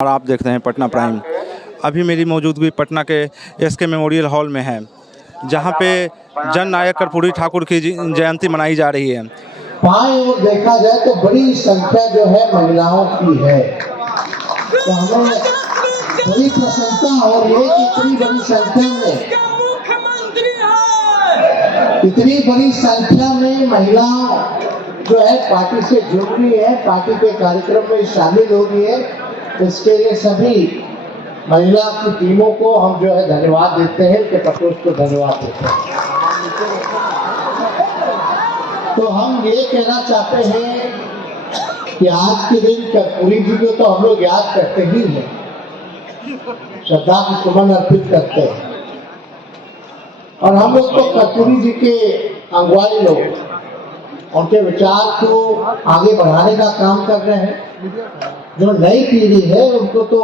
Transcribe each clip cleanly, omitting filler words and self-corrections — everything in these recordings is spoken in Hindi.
और आप देख रहे हैं पटना प्राइम। अभी मेरी मौजूदगी पटना के एसके मेमोरियल हॉल में है, जहां पे जन नायक कर्पूरी ठाकुर की जयंती मनाई जा रही है। बाएं ओर देखा जाए तो बड़ी संख्या जो है महिलाओं की है, तो हमें बड़ी प्रसन्नता हो रही है कि इतनी बड़ी संख्या में महिलाओं जो है पार्टी से जुड़ रही है, पार्टी के कार्यक्रम में शामिल हो रही है। इसके लिए सभी महिला की टीमों को हम जो है धन्यवाद देते हैं, उनके प्रकोष्ठ को धन्यवाद देते हैं। तो हम ये कहना चाहते हैं कि आज के दिन कर्पूरी जी को तो हम लोग याद करते ही हैं, श्रद्धा की सुमन अर्पित करते हैं, और हम लोग तो कर्पूरी जी के अगुवाई लोग उनके विचार को आगे बढ़ाने का काम कर रहे हैं। जो नई पीढ़ी है उनको तो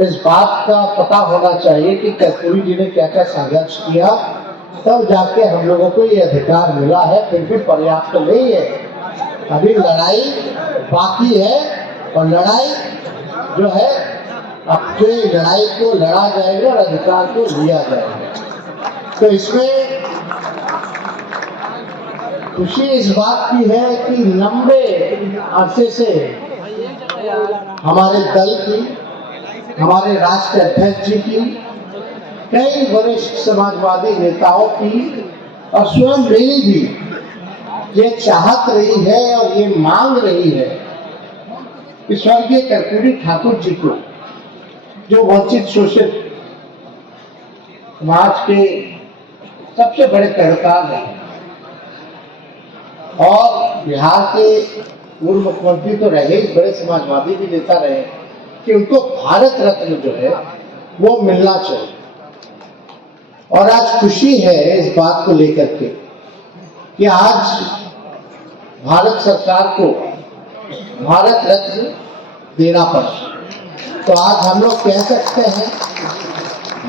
इस बात का पता होना चाहिए कि कर्पूरी जी ने क्या क्या संघर्ष किया, तब जाके हम लोगों को ये अधिकार मिला है। फिर भी पर्याप्त नहीं है, अभी लड़ाई बाकी है, और लड़ाई जो है अपने लड़ाई को लड़ा जाएगा और अधिकार को लिया जाएगा। तो इसमें खुशी इस बात की है कि लंबे अरसे से हमारे दल की, हमारे राष्ट्रीय अध्यक्ष जी की, कई वरिष्ठ समाजवादी नेताओं की और स्वयं मेरी भी ये चाहत रही है और ये मांग रही है कि स्वर्गीय कर्पूरी ठाकुर जी को, जो वंचित शोषित समाज के सबसे बड़े पैरोकार हैं और बिहार के पूर्व मुख्यमंत्री तो रहे, बड़े समाजवादी भी नेता रहे, कि उनको भारत रत्न जो है वो मिलना चाहिए। और आज खुशी है इस बात को लेकर के कि आज भारत सरकार को भारत रत्न देना पड़ा। तो आज हम लोग कह सकते हैं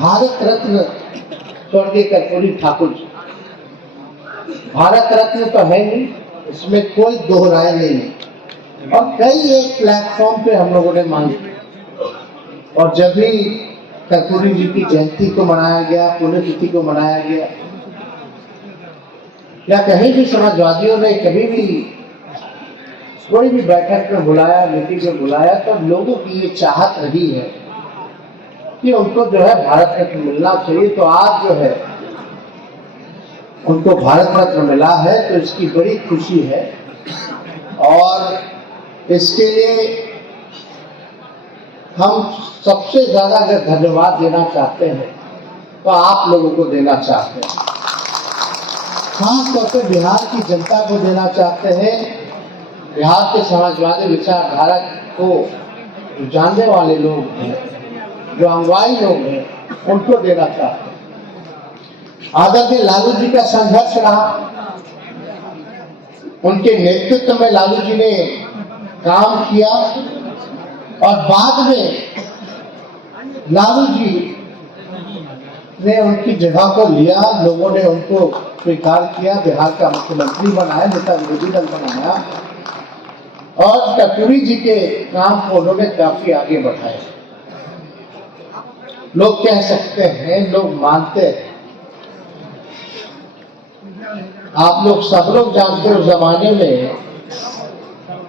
भारत रत्न स्वर्गीय कर्पूरी ठाकुर जी। भारत रत्न तो है नहीं, इसमें कोई दो राय नहीं है, और कई एक प्लेटफॉर्म पे हम लोगों ने मांगी, और जब भी कर्पूरी जी की जयंती को मनाया गया, पुण्यतिथि को मनाया गया, या कहीं भी समाजवादियों ने कभी भी कोई भी बैठक में बुलाया, मीटिंग में बुलाया, तो लोगों की ये चाहत रही है कि उनको जो है भारत रत्न मिलना चाहिए। तो आज जो है उनको भारत रत्न मिला है, तो इसकी बड़ी खुशी है, और इसके लिए हम सबसे ज्यादा अगर धन्यवाद देना चाहते हैं तो आप लोगों को देना चाहते हैं, खास तौर पे बिहार की जनता को देना चाहते हैं, बिहार के समाजवादी विचारधारा को जानने वाले लोग हैं, जो अगुवाई लोग हैं, उनको देना चाहते हैं। आदरणीय लालू जी का संघर्ष रहा, उनके नेतृत्व में लालू जी ने काम किया, और बाद में लालू जी ने उनकी जगह को लिया, लोगों ने उनको स्वीकार किया, बिहार का मुख्यमंत्री बनाया, नेता विरोधी दल बनाया, और कर्पूरी जी के काम को उन्होंने काफी आगे बढ़ाया। लोग कह सकते हैं, लोग मानते हैं, आप लोग सब लोग जानते हो, जमाने में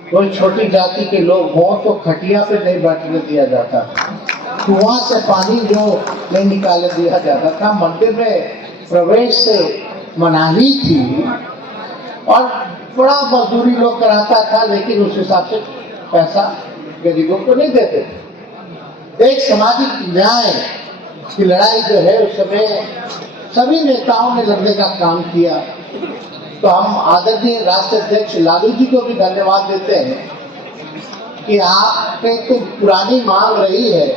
कोई छोटी जाति के लोग हों तो खटिया पे नहीं बैठने दिया जाता, कुआं से पानी जो नहीं निकालने दिया जाता था, मंदिर में प्रवेश से मनाही थी, और बड़ा मजदूरी लोग कराता था, लेकिन उस हिसाब से पैसा गरीबों को नहीं देते थे। एक सामाजिक न्याय की लड़ाई जो है उस समय सभी नेताओं ने लड़ने का काम किया। तो हम आदरणीय राष्ट्रीय अध्यक्ष लालू जी को भी धन्यवाद देते हैं कि आपने तो पुरानी मांग रही है,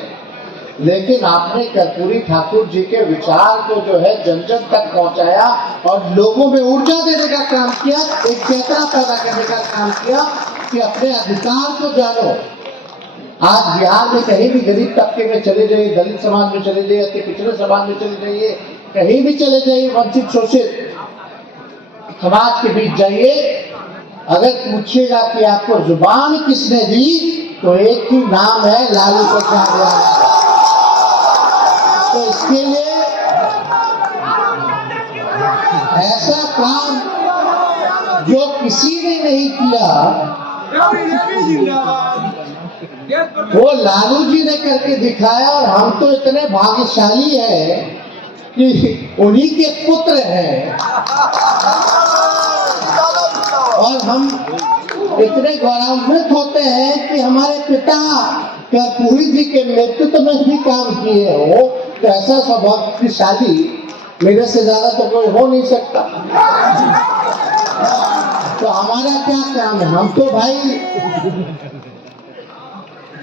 लेकिन आपने कर्पूरी ठाकुर जी के विचार को जो है जन जन तक पहुंचाया, और लोगों में ऊर्जा देने का काम किया, एक चेतना पैदा करने का काम किया कि अपने अधिकार को जानो। आज बिहार में कहीं भी गरीब तबके में चले जाइए, दलित समाज में चले जाइए, अति पिछड़े समाज में चले जाइए, कहीं भी चले जाइए, वंचित शोषित समाज के बीच जाइए, अगर पूछिएगा कि आपको जुबान किसने दी, तो एक ही नाम है लालू प्रसाद यादव। तो इसके लिए ऐसा काम जो किसी ने नहीं किया वो लालू जी ने करके दिखाया। और हम तो इतने भाग्यशाली हैं कि उन्हीं के पुत्र हैं और हम इतने गौरवान्वित होते हैं कि हमारे पिता कर्पूरी जी के नेतृत्व में भी काम किए हो। तो ऐसा सौभाग्यशाली मेरे से ज्यादा तो कोई हो नहीं सकता। तो हमारा क्या काम है? हम तो भाई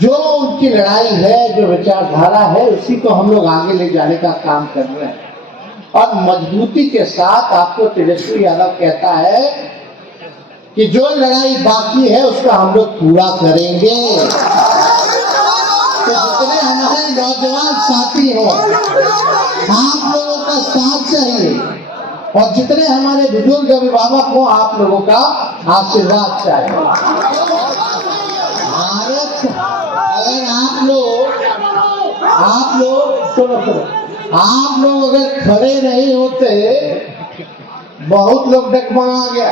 जो उनकी लड़ाई है, जो विचारधारा है, उसी को हम लोग आगे ले जाने का काम कर रहे हैं। और मजबूती के साथ आपको तेजस्वी यादव कहता है कि जो लड़ाई बाकी है उसका हम लोग पूरा करेंगे। तो जितने हमारे नौजवान साथी हो, आप लोगों का साथ चाहिए और जितने हमारे बुजुर्ग अभिभावक हो, आप लोगों का आशीर्वाद चाहिए। भारत अगर आप लोग अगर खड़े नहीं होते, बहुत लोग डगमगा गया,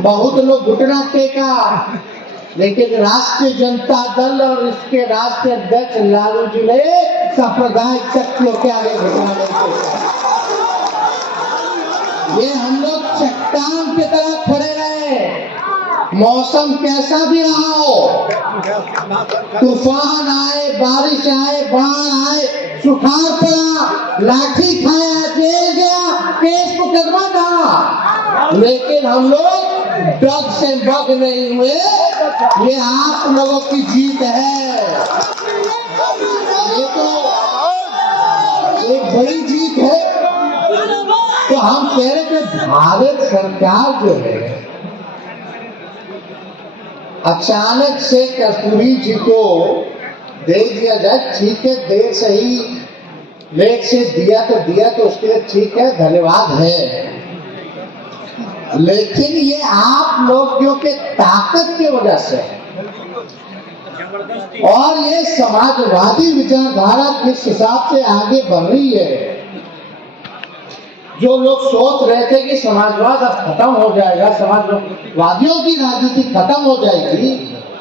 बहुत लोग घुटना टेका, लेकिन राष्ट्रीय जनता दल और इसके राष्ट्रीय अध्यक्ष लालू जी ने सांप्रदायिक शक्तियों के आगे घुटना नहीं टेका। ये हम लोग चट्टान की तरह खड़े रहे, मौसम कैसा भी रहा हो, तूफान आए, बारिश आए, बाढ़ आए, सुखाड़ पड़ा, लाठी खाया, जेल गया, केस मुकदमा था, लेकिन हम लोग डग से बग नहीं हुए। ये आप लोगों की जीत है। ये तो एक बड़ी जीत है। तो हम कह रहे कि भारत सरकार जो है, अचानक से कर्पूरी जी को दे दिया जाए, ठीक है, देर से ही लेट से दिया तो उसके लिए ठीक है, धन्यवाद है। लेकिन ये आप लोगों के ताकत की वजह से है। और ये समाजवादी विचारधारा किस हिसाब से आगे बढ़ रही है, जो लोग सोच रहे थे कि समाजवाद अब खत्म हो जाएगा, समाजवादियों की राजनीति खत्म हो जाएगी,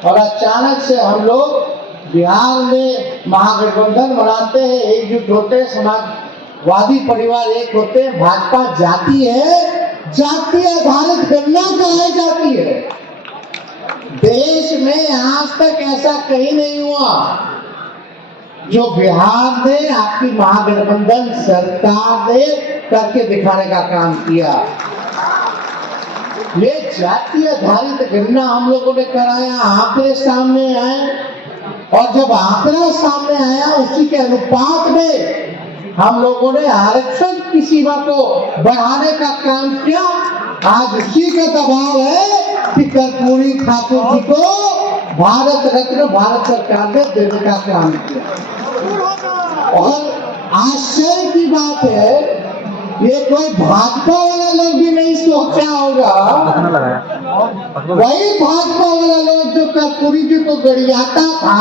और अचानक से हम लोग बिहार में महागठबंधन बनाते हैं, एकजुट होते हैं, समाजवादी परिवार एक होते हैं, भाजपा जाती है, जाति आधारित गणना कराई जाती है। देश में आज तक ऐसा कहीं नहीं हुआ जो बिहार ने, आपकी महागठबंधन सरकार ने करके दिखाने का काम किया। ये जातीय आधारित गणना हम लोगों ने कराया, आंकड़े सामने आए, और जब आंकड़ा सामने आया उसी के अनुपात में हम लोगों ने आरक्षण की सीमा को बढ़ाने का काम किया। आज उसी का दबाव है कि कर्पूरी ठाकुर जी को भारत रत्न भारत सरकार ने देने का काम किया। और आश्चर्य की बात है, ये कोई भाजपा वाला लोग भी नहीं सोचा होगा, वही भाजपा वाला लोग जो कर्पूरी जी को गरियाता था,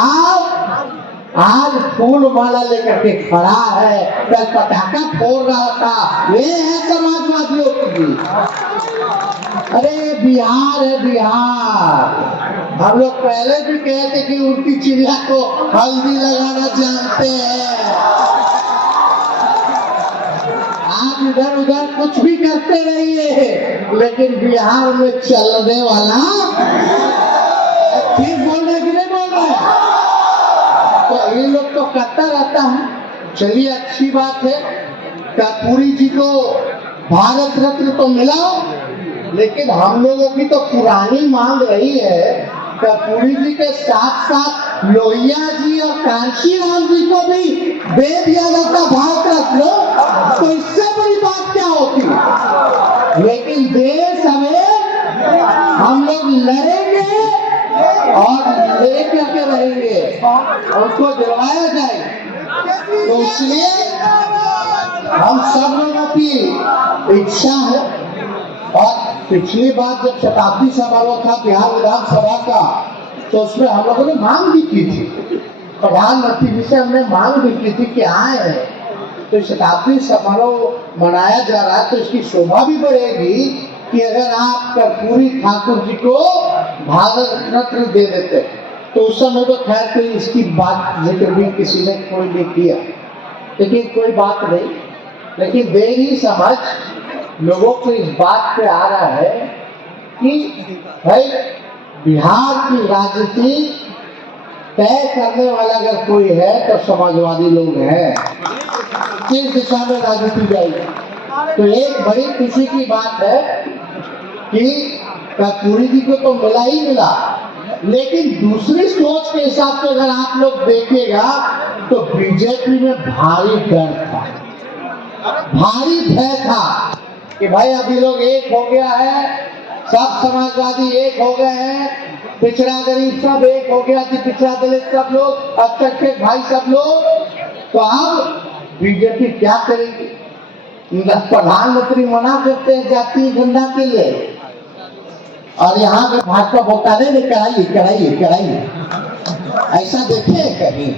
आज फूल माला लेकर के खड़ा है, कल पटाखा फोड़ रहा था। ये है समाजवादियों की। अरे बिहार है बिहार। हम लोग पहले भी कहते कि उनकी चिड़िया को हल्दी लगाना जानते हैं। आप इधर उधर कुछ भी करते रहिए, लेकिन बिहार में चलने वाला ठीक बोल रहे कि नहीं बोल रहे? तो ये लोग तो करता रहता है। चलिए, अच्छी बात है, कर्पूरी जी को भारत रत्न तो मिला, लेकिन हम लोगों की तो पुरानी मांग रही है कर्पूरी जी के साथ साथ लोहिया जी और कांशी राम जी को भी दे दिया जाता भारत रत्न, तो इससे बड़ी बात क्या होती। लेकिन देश हमें, हम लोग लड़ेंगे और लेकर के रहेंगे, उनको दिलवाया जाए। तो इसलिए हम सब लोगों की इच्छा है। और पिछली बार जब शताब्दी समारोह था बिहार विधानसभा का, तो उसमें हम लोगों ने मांग भी की थी, प्रधानमंत्री जी से हमने मांग भी की थी कि आए हैं तो शताब्दी समारोह मनाया जा रहा है तो इसकी शोभा भी बढ़ेगी कि अगर आप कर्पूरी ठाकुर जी को भारत रत्न दे देते। तो उस समय तो खैर कोई इसकी बात जिक्र भी किसी ने कोई नहीं किया, लेकिन कोई बात नहीं। लेकिन देर ही समझ लोगों को इस बात पे आ रहा है कि भाई बिहार की राजनीति तय करने वाला अगर कोई है तो समाजवादी लोग हैं, किस दिशा में राजनीति जाएगी। तो एक बड़ी खुशी की बात है कि कर्पूरी जी को तो मिला ही मिला, लेकिन दूसरी सोच के हिसाब से अगर आप लोग देखिएगा तो बीजेपी में भारी डर था, भारी भय था कि भाई अभी लोग एक हो गया है, सब समाजवादी एक हो गए हैं, पिछड़ा गरीब सब एक हो गया कि पिछड़ा दलित सब लोग, अल्पसंख्यक भाई सब लोग। तो अब बीजेपी क्या करेगी? प्रधानमंत्री मना करते हैं जातीय गणना के लिए और यहाँ पे भाजपा बोलता नहीं कराइए कराइए कराइए, ऐसा देखे कहीं?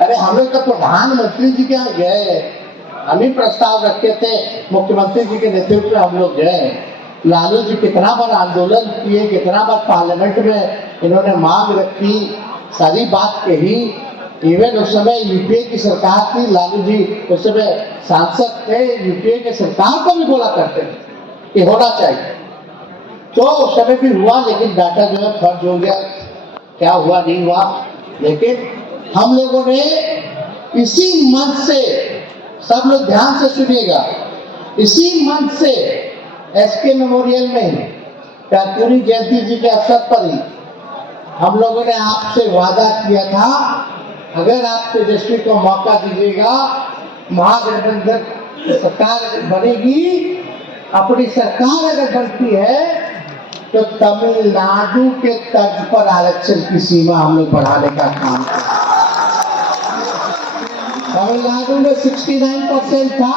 अरे हम लोग तो प्रधानमंत्री जी के यहाँ गए, हम ही प्रस्ताव रखे थे, मुख्यमंत्री जी के नेतृत्व में हम लोग गए। लालू जी कितना बार आंदोलन किए, कितना बार पार्लियामेंट में इन्होंने मांग रखी, सारी बात कही। इवन उस समय यूपीए की सरकार थी, लालू जी उस समय सांसद थे, यूपीए की सरकार को भी बोला करते थे कि होना चाहिए। तो उस समय भी हुआ, लेकिन डाटा जो है खर्च हो गया, क्या हुआ नहीं हुआ। लेकिन हम लोगों ने इसी मंच से, सब लोग ध्यान से सुनिएगा, इसी मंच से एसके मेमोरियल में कर्पूरी जयंती जी के अवसर पर ही हम लोगों ने आपसे वादा किया था, अगर आप तेजस्वी को मौका दीजिएगा, महागठबंधन सरकार अगर बनेगी, अपनी सरकार अगर बनती है तो तमिलनाडु के तर्ज पर आरक्षण की सीमा हम लोग बढ़ाने का काम करें। तमिलनाडु में 69% था,